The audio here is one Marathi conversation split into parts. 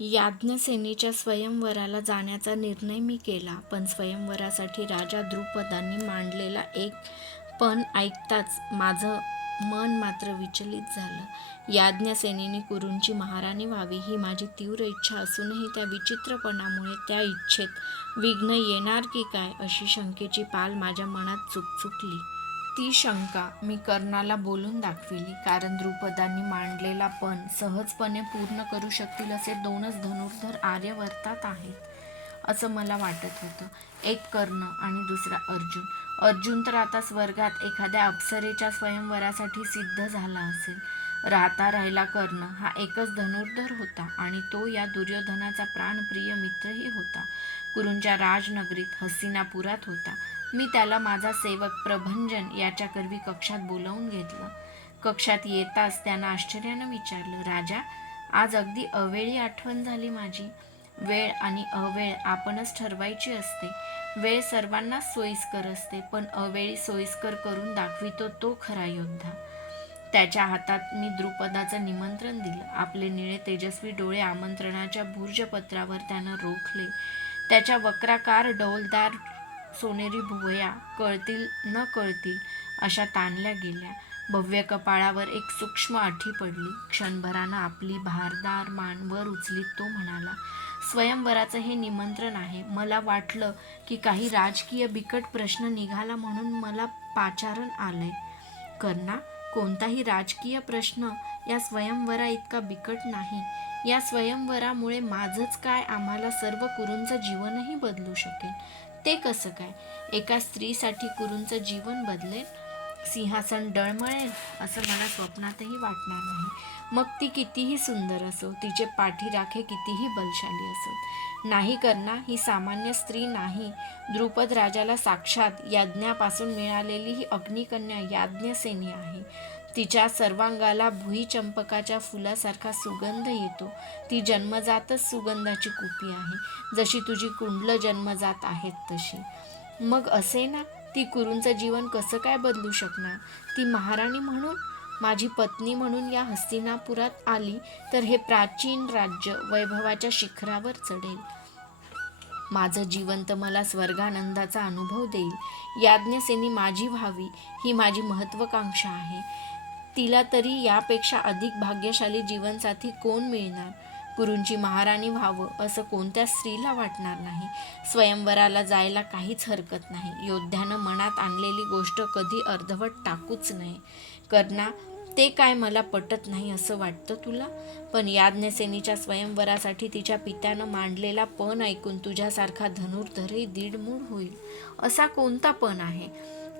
याज्ञसेनीच्या स्वयंवराला जाण्याचा निर्णय मी केला. पण स्वयंवरासाठी राजा द्रुपदांनी मांडलेला एक पण ऐकताच माझं मन मात्र विचलित झालं. याज्ञसेनेने कुरूंची महाराणी व्हावी ही माझी तीव्र इच्छा असूनही त्या विचित्रपणामुळे त्या इच्छेत विघ्न येणार की काय अशी शंकेची पाल माझ्या मनात चुकचुकली. ती शंका मी कर्णाला बोलून दाखविली. कारण द्रुपदांनी मांडलेला पण सहजपणे पूर्ण करू शकतील असे दोनच धनुर्धर आर्यवर्तात आहेत असं मला वाटत होतं. एक कर्ण आणि दुसरा अर्जुन. अर्जुन तर आता स्वर्गात एखाद्या अप्सरेच्या स्वयंवरासाठी सिद्ध झाला असेल. राहता राहिला कर्ण हा एकच धनुर्धर होता आणि तो या दुर्योधनाचा प्राणप्रिय मित्रही होता. कुरूंच्या राजनगरीत हस्तिनापुरात होता. मी त्याला माझा सेवक प्रभंजन याच्याकरवी कक्षात बोलावून घेतलं. कक्षात येताच त्यानं आश्चर्यानं विचारलं राजा आज अगदी अवेळी आठवण झाली माझी. वेळ आणि अवेळ आपणच ठरवायची असते. वेळ सर्वांनाच सोयीस्कर असते पण अवेळी सोयीस्कर करून दाखवितो तो खरा योद्धा. त्याच्या हातात मी द्रुपदाचं निमंत्रण दिलं. आपले निळे तेजस्वी डोळे आमंत्रणाच्या भुर्जपत्रावर त्यानं रोखले. त्याच्या वक्राकार डौलदार सोनेरी भुवया कळतील न कळतील अशा ताणल्या गेल्या. भव्य कपाळावर एक सूक्ष्म आठी पडली. क्षणभरानं आपली भारदार मान वर उचलीत तो म्हणाला स्वयंवराचं हे निमंत्रण आहे. मला वाटलं की काही राजकीय बिकट प्रश्न निघाला म्हणून मला पाचारण आलंय. कर्णा कोणताही राजकीय प्रश्न या स्वयंवरा इतका बिकट नाही. या स्वयंवरामुळे माझंच काय आम्हाला सर्व कुरूंचं जीवनही बदलू शकेल. ते कसं काय? एका स्त्रीसाठी कुरूंचं जीवन बदलेल? सिंहासन डळमळेल असं मला स्वप्नातही वाटणार नाही. मग ती कितीही सुंदर असो तिचे पाठीराखे कितीही बलशाली असो नाही करणार ही सामान्य स्त्री नाही. द्रुपद राजाला साक्षात याज्ञापासून मिळालेली ही अग्निकन्या याज्ञसेनी आहे. तिच्या सर्वांगाला भुईचंपकाच्या फुलासारखा सुगंध येतो. ती जन्मजातच सुगंधाची कुपी आहे. जशी तुझी कुंडलं जन्मजात आहेत तशी. मग असे ना? ती कुरूंचं जीवन कसं काय बदलू शकणार? ती महाराणी म्हणून? माझी पत्नी म्हणून या हस्तिनापुरात आली तर हे प्राचीन राज्य वैभवाच्या शिखरावर चढेल. माझं जीवन तर मला स्वर्गानंदाचा अनुभव देईल. याज्ञसेनी माझी व्हावी ही माझी महत्त्वाकांक्षा आहे. तिला तरी यापेक्षा अधिक भाग्यशाली जीवनसाथी कोण मिळणार? गुरूंची महाराणी व्हावं असं कोणत्या स्त्रीला वाटणार नाही? स्वयंवराला जायला काहीच हरकत नाही. योद्ध्यानं मनात आणलेली गोष्ट कधी अर्धवट टाकूच नये करणा ते काय मला पटत नाही असं वाटतं तुला? पण याज्ञसेनीच्या स्वयंवरासाठी तिच्या पित्यानं मांडलेला पण ऐकून तुझ्यासारखा धनुर्धरही दीडमूळ होईल. असा कोणता पण आहे?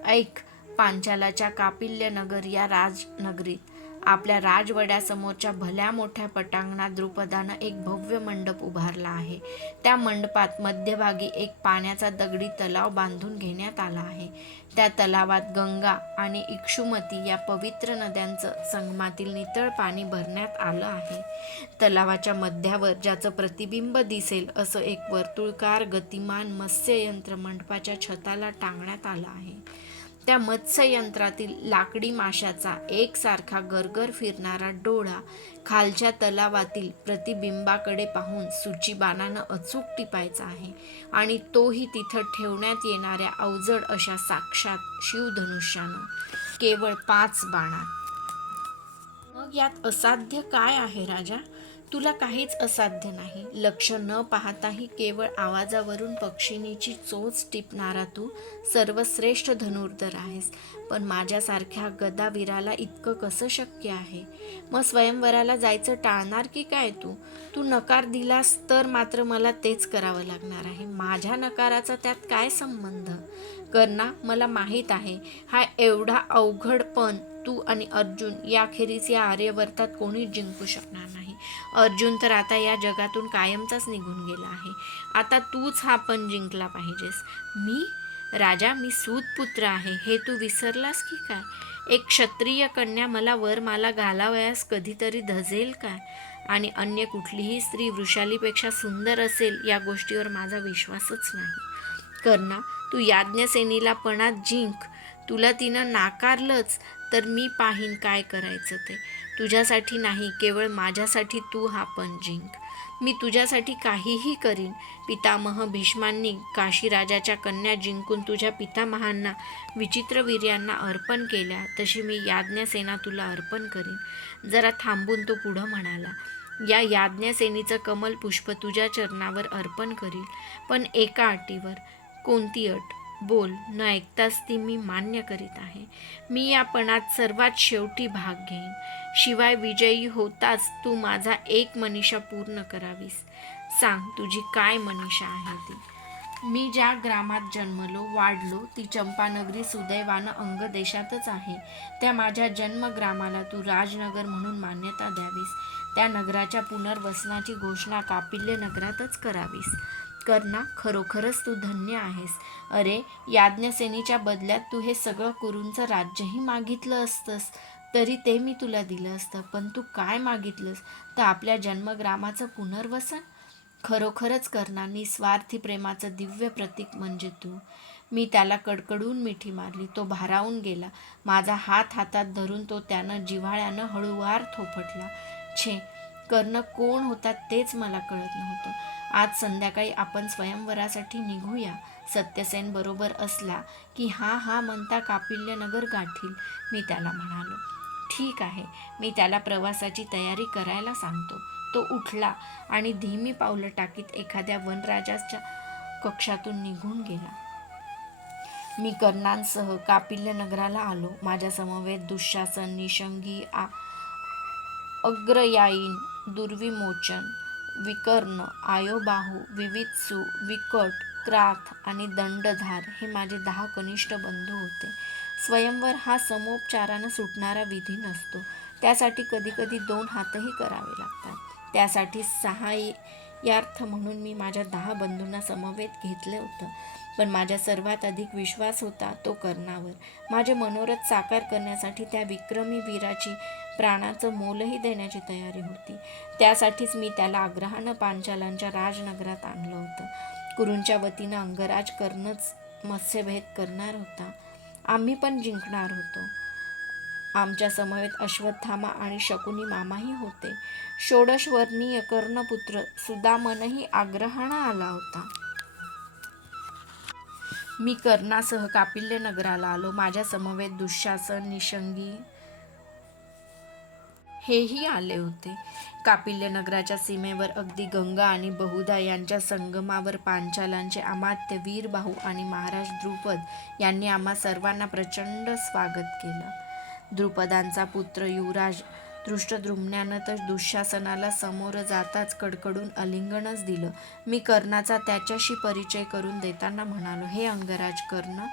ऐक पांचालाच्या कापिल्यनगर या राजनगरीत. आपल्या राजवड्यासमोरच्या भल्या मोठ्या पटांगणात द्रुपदानं एक भव्य मंडप उभारला आहे. त्या मंडपात मध्यभागी एक पाण्याचा दगडी तलाव बांधून घेण्यात आला आहे. त्या तलावात गंगा आणि इक्षुमती या पवित्र नद्यांचं संगमातील नितळ पाणी भरण्यात आलं आहे. तलावाच्या मध्यावर ज्याचं प्रतिबिंब दिसेल असं एक वर्तुळकार गतिमान मत्स्ययंत्र मंडपाच्या छताला टांगण्यात आलं आहे. त्या मत्स्ययंत्रातील लाकडी माशाचा एकसारखा गरगर फिरणारा डोळा खालच्या तलावातील प्रतिबिंबाकडे पाहून सुचीबाणानं अचूक टिपायचा आहे आणि तोही तिथं ठेवण्यात येणाऱ्या अवजड अशा साक्षात शिवधनुष्यानं. केवळ पाच बाणात मग यात असाध्य काय आहे राजा? तुला काहीच असाध्य नाही. लक्ष न पाहताही केवळ आवाजावरून पक्षिणीची चोच टिपणारा तू सर्वश्रेष्ठ धनुर्धर आहेस. पण माझ्यासारख्या गदावीराला इतकं कसं शक्य आहे? मग स्वयंवराला जायचं टाळणार की काय तू? तू नकार दिलास तर मात्र मला तेच करावं लागणार आहे. माझ्या नकाराचा त्यात काय संबंध? करणा मला माहीत आहे हा एवढा अवघड पण तू आणि अर्जुन याखेरीज या आर्यवर्तात कोणीच जिंकू शकणार नाही. अर्जुन तर आता या जगातून कायमचाच निघून गेला आहे. आता तूच हा पण जिंकला पाहिजेस. मी? राजा मी सूतपुत्र आहे. हे तू विसरलास की काय? एक क्षत्रिय कन्या मला वरमाला घालावयास कधीतरी धजेल काय? आणि अन्य कुठलीही स्त्री वृषालीपेक्षा सुंदर असेल या गोष्टीवर माझा विश्वासच नाही. कर्णा तू याज्ञसेनीला पणात जिंक. तुला तिनं नाकारलंच. तर मी पाहीन काय करायचं ते. तुझ्यासाठी नाही केवळ माझ्यासाठी तू हा पण जिंक. मी तुझ्यासाठी काहीही करीन. पितामह भीष्मांनी काशीराजाच्या कन्या जिंकून तुझ्या पितामहांना विचित्र वीर्यांना अर्पण केल्या. तशी मी याज्ञसेना तुला अर्पण करीन. जरा थांबून तो पुढं म्हणाला या याज्ञसेनीचं कमल पुष्प तुझ्या चरणावर अर्पण करील पण एका अटीवर कोणती अट? बोल. न ऐकताच ती मी मान्य करीत आहे. मी या पणात सर्वात शेवटी भाग घेईन. शिवाय विजयी होताच तू माझा एक मनीषा पूर्ण करावीस. सांग तुझी काय मनीषा आहे ती? मी ज्या ग्रामात जन्मलो वाढलो ती चंपानगरी सुदैवानं अंग देशातच आहे. त्या माझ्या जन्मग्रामाला तू राजनगर म्हणून मान्यता द्यावीस. त्या नगराच्या पुनर्वसनाची घोषणा कापिल्य नगरातच करावीस. कर्णा खरोखरच तू धन्य आहेस. अरे याज्ञसेनीच्या बदल्यात तू हे सगळं कुरूंचं राज्यही मागितलं असतंस. तरी ते मी तुला दिलं असतं पण तू काय मागितलंस? तर आपल्या जन्मग्रामाचं पुनर्वसन? खरोखरच करणार निस्वार्थी प्रेमाचं दिव्य प्रतीक म्हणजे तू. मी त्याला कडकडून मिठी मारली तो भारावून गेला. माझा हात हातात धरून तो त्यानं जिव्हाळ्यानं हळूवार थोपटला. छे कर्ण कोण होता तेच मला कळत नव्हतं. आज संध्याकाळी आपण स्वयंवरासाठी निघूया. सत्यसेन बरोबर असला की हा हा म्हणता कापिल्यनगर गाठील मी त्याला म्हणालो. ठीक आहे मी त्याला प्रवासाची तयारी करायला सांगतो. तो उठला आणि धीमी पावलं टाकीत एखाद्या वनराजाच्या कक्षातून निघून गेला. मी कर्णांसह कापिल्य नगराला आलो. माझ्या समवेत दुःशासन निशंगी आ अग्रयायीन दुर्विमोचन विकर्ण आयोबाहू विवित्सू विकट क्राथ आणि दंडधार हे माझे दहा कनिष्ठ बंधू होते. स्वयंवर हा समोपचारानं सुटणारा विधी नसतो. त्यासाठी कधीकधी दोन हातही करावे लागतात. त्यासाठी सहाय्यार्थ म्हणून मी माझ्या दहा बंधूंना समवेत घेतलं होतं. पण माझ्या सर्वात अधिक विश्वास होता तो कर्णावर. माझे मनोरथ साकार करण्यासाठी त्या विक्रमी वीराची प्राणाचं मोलही देण्याची तयारी होती. त्यासाठीच मी त्याला आग्रहानं पांचालांच्या राजनगरात आणलं होतं. कुरूंच्या वतीनं अंगराज कर्णच मत्स्यभेद करणार होता. आम्ही पण जिंकणार होतो. आमच्या समवेत अश्वत्थामा आणि शकुनी मामाही होते. षोडशवर्णीय कर्णपुत्र सुदामनही आग्रहाणा आला होता. मी कर्णासह कापिल्य नगराला आलो. माझ्या समवेत दुःशासन निशंगी हेही आले होते. कापिल्य नगराच्या सीमेवर अगदी गंगा आणि बहुधा यांच्या संगमावर पांचालांचे अमात्य वीरबाहू आणि महाराज द्रुपद यांनी आम्हा सर्वांना प्रचंड स्वागत केलं. द्रुपदांचा पुत्र युवराज दृष्टद्रुम्न्यानं तर दुःशासनाला समोर जाताच कडकडून अलिंगणच दिलं. मी कर्णाचा त्याच्याशी परिचय करून देताना म्हणालो हे अंगराज कर्ण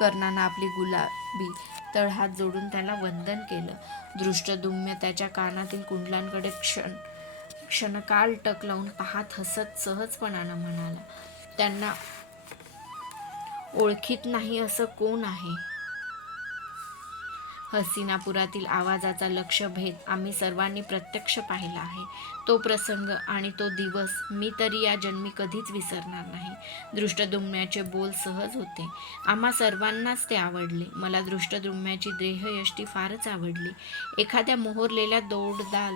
कर्णानं आपली गुलाबी तळहात जोडून त्याला वंदन केलं. दृष्टदुम्य त्याच्या कानातील कुंडलांकडे क्षण क्षणकाल टक लावून पाहत हसत सहजपणानं म्हणाला त्यांना ओळखीत नाही असं कोण आहे? हसीनापुरातील आवाजाचा लक्षभेद आम्ही सर्वांनी प्रत्यक्ष पाहिला आहे. तो प्रसंग आणि तो दिवस मी तरी या जन्मी कधीच विसरणार नाही. दृष्टदुम्याचे बोल सहज होते. आम्हा सर्वांनाच ते आवडले. मला दृष्टदुम्याची देहयष्टी फारच आवडली. एखाद्या मोहरलेल्या दोडदाल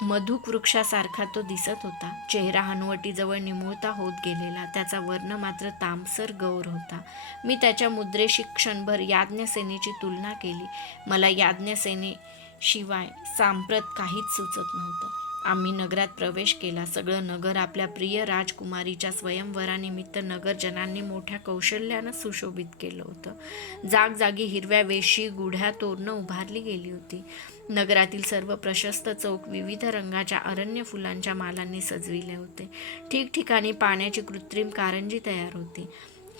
मधुक वृक्षासारखा तो दिसत होता. चेहरा हनुवटीजवळ निमुळता होत गेलेला. त्याचा वर्ण मात्र तामसर गौर होता. मी त्याच्या मुद्रेशी क्षणभर याज्ञसेनेची तुलना केली. मला याज्ञसेनेशिवाय सांप्रत काहीच सुचत नव्हतं. आम्ही नगरात प्रवेश केला. सगळं नगर आपल्या प्रिय राजकुमारीच्या स्वयंवरानिमित्त नगरजनांनी मोठ्या कौशल्यानं सुशोभित केलं होतं. जागजागी हिरव्या वेशी गुढ्या तोरणं उभारली गेली होती. नगरातील सर्व प्रशस्त चौक विविध रंगाच्या अरण्य फुलांच्या मालांनी सजविले होते. ठिकठिकाणी पाण्याची कृत्रिम कारंजी तयार होती.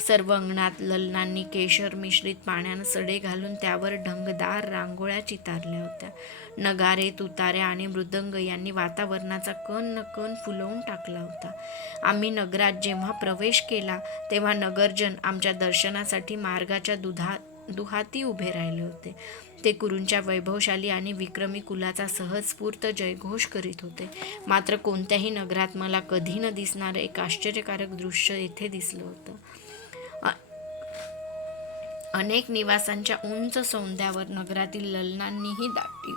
सर्व अंगणात ललनांनी केशर मिश्रित पाण्यानं सडे घालून त्यावर ढंगदार रांगोळ्या चितारल्या होत्या. नगारे तुतारे आणि मृदंग यांनी वातावरणाचा कण न कण फुलवून टाकला होता. आम्ही नगरात जेव्हा प्रवेश केला तेव्हा नगरजन आमच्या दर्शनासाठी मार्गाच्या दुधा दुहाती उभे राहिले होते. ते कुरूंच्या वैभवशाली आणि विक्रमी कुलाचा सहजस्फूर्त जयघोष करीत होते. मात्र कोणत्याही नगरात मला कधी न दिसणारं एक आश्चर्यकारक दृश्य येथे दिसलं होतं. अनेक निवासांच्या उंच सौंद्यावर नगरातील ललनांनीही दाटी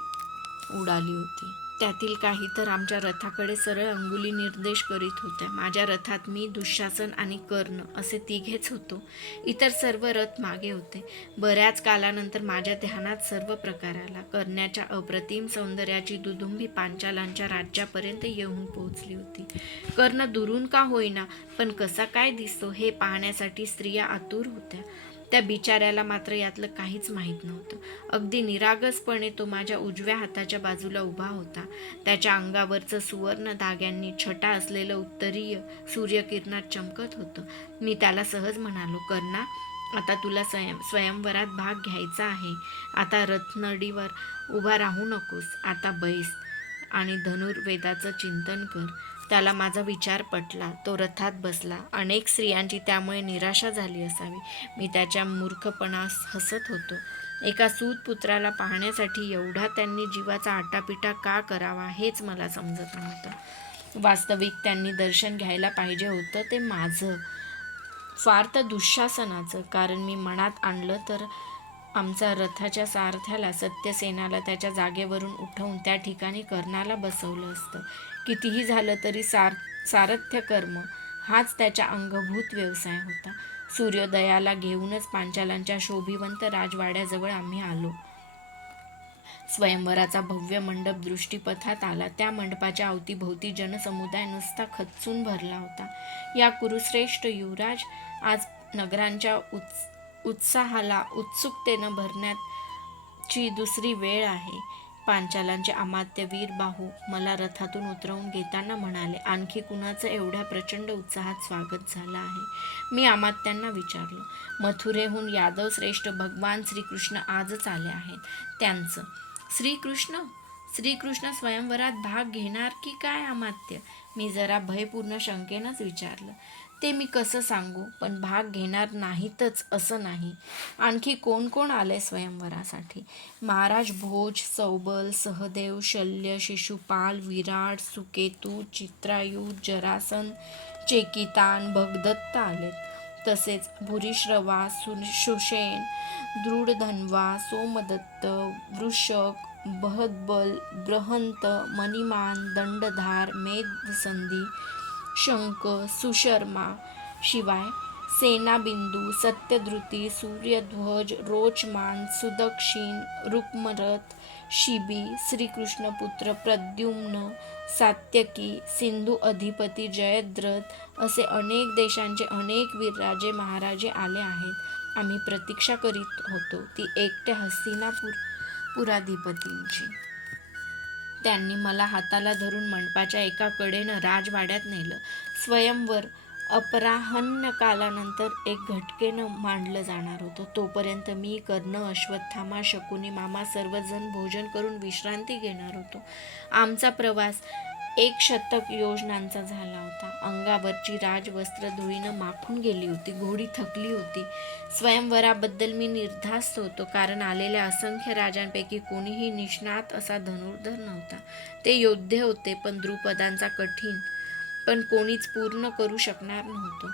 उडाली होती. त्यातील काही तर आमच्या रथाकडे सरळ अंगुली निर्देश करीत होत्या. माझ्या रथात मी दुःशासन आणि कर्ण असे तिघेच होतो. इतर सर्व रथ मागे होते. बऱ्याच कालानंतर माझ्या ध्यानात सर्व प्रकार आला. कर्ण्याच्या अप्रतिम सौंदर्याची दुदुंबी पांचालांच्या राज्यापर्यंत येऊन पोहोचली होती. कर्ण दुरून का होईना पण कसा काय दिसतो हे पाहण्यासाठी स्त्रिया आतुर होत्या. त्या बिचाऱ्याला मात्र यातलं काहीच माहीत नव्हतं. अगदी निरागसपणे तो माझ्या उजव्या हाताच्या बाजूला उभा होता. त्याच्या अंगावरचं सुवर्ण धाग्यांनी छटा असलेलं उत्तरीय सूर्यकिरणात चमकत होतं. मी त्याला सहज म्हणालो कर्णा आता तुला स्वयं स्वयंवरात भाग घ्यायचा आहे. आता रत्नडीवर उभा राहू नकोस. आता बैस आणि धनुर्वेदाचं चिंतन कर. त्याला माझा विचार पटला. तो रथात बसला. अनेक स्त्रियांची त्यामुळे निराशा झाली असावी. मी त्याच्या मूर्खपणास हसत होतो. एका सूतपुत्राला पाहण्यासाठी एवढा त्यांनी जीवाचा आटापिटा का करावा हेच मला समजत नव्हतं. वास्तविक त्यांनी दर्शन घ्यायला पाहिजे होतं ते माझं. फार तर दुःशासनाचं. कारण मी मनात आणलं तर आमचा रथाच्या सारथ्याला सत्यसेनाला त्याच्या जागेवरून उठवून त्या ठिकाणी कर्णाला बसवलं असतं. कितीही झालं तरी सार सारथ्य कर्म हाच त्याच्या अंगभूत व्यवसाय होता. सूर्योदयाला घेऊनच पांचालांच्या शोभिवंत राजवाड्याजवळ आम्ही आलो. स्वयंवराचा भव्य मंडप दृष्टीपथात आला. त्या मंडपाच्या अवतीभोवती जनसमुदाय नुसता खचून भरला होता. या कुरुश्रेष्ठ युवराज आज नगरांच्या उत्स उत्साहाला उत्सुकतेनं भरण्याची दुसरी वेळ आहे. पांचालांचे अमात्य वीर बाहू मला रथातून उतरवून घेताना म्हणाले आणखी कुणाचं एवढ्या प्रचंड उत्साहात स्वागत झालं आहे? मी अमात्यांना विचारलं मथुरेहून यादव श्रेष्ठ भगवान श्रीकृष्ण आजच आले आहेत. त्यांचं श्रीकृष्ण? श्रीकृष्ण स्वयंवरात भाग घेणार की काय अमात्य? मी जरा भयपूर्ण शंकेनंच विचारलं ते मी कसं सांगू? पण भाग घेणार नाहीतच असं नाही. आणखी कोण कोण आले स्वयंवरासाठी? महाराज भोज सौबल सहदेव शल्य शिशुपाल विराट सुकेतू चित्रायू जरासन चेकितान भगदत्त आलेत. तसेच भुरीश्रवा सु सुषेण दृढधन्वा सोमदत्त वृषक बहद्बल बृहंत मणिमान दंडधार मेधसंधी शंख सुशर्मा शिवाय सेनाबिंदू सत्यधृती सूर्यध्वज रोचमान सुदक्षिण रुक्मरथ शिबी श्रीकृष्णपुत्र प्रद्युम्न सात्यकी सिंधू अधिपती जयद्रथ असे अनेक देशांचे अनेक वीरराजे महाराजे आले आहेत. आम्ही प्रतीक्षा करीत होतो ती एकट्या हस्तिनापूर पुराधिपतींची. त्यांनी मला हाताला धरून मंडपाच्या एका कडेनं राजवाड्यात नेलं. स्वयंवर अपराहन्न कालानंतर एक घटकेनं मांडलं जाणार होतं. तोपर्यंत मी कर्ण अश्वत्थामा शकुनी मामा सर्वजण भोजन करून विश्रांती घेणार होतो. आमचा प्रवास एक शतक योजनांचा झाला होता. अंगावरची राजवस्त्र धुळीनं माखून गेली होती घोडी थकली होती. स्वयंवराबद्दल मी निर्धास्त होतो कारण आलेल्या असंख्य राजांपैकी कोणीही निष्णात असा धनुर्धर नव्हता. ते योद्धे होते पण द्रुपदांचा कठीण. पण कोणीच पूर्ण करू शकणार नव्हतं.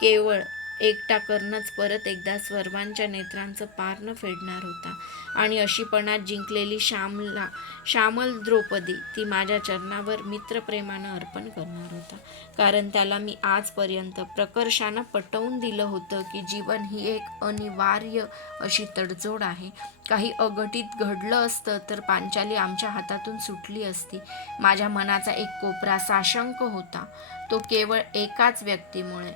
केवळ एकटा कर्णच परत एकदा सर्वांच्या नेत्रांचं पारणं फेडणार होता. आणि अशीपणात जिंकलेली श्यामला श्यामल द्रौपदी ती माझ्या चरणावर मित्रप्रेमानं अर्पण करणार होता. कारण त्याला मी आजपर्यंत प्रकर्षानं पटवून दिलं होतं की जीवन ही एक अनिवार्य अशी तडजोड आहे. काही अघटित घडलं असतं तर पांचाली आमच्या हातातून सुटली असती. माझ्या मनाचा एक कोपरा साशंक होता. तो केवळ एकाच व्यक्तीमुळे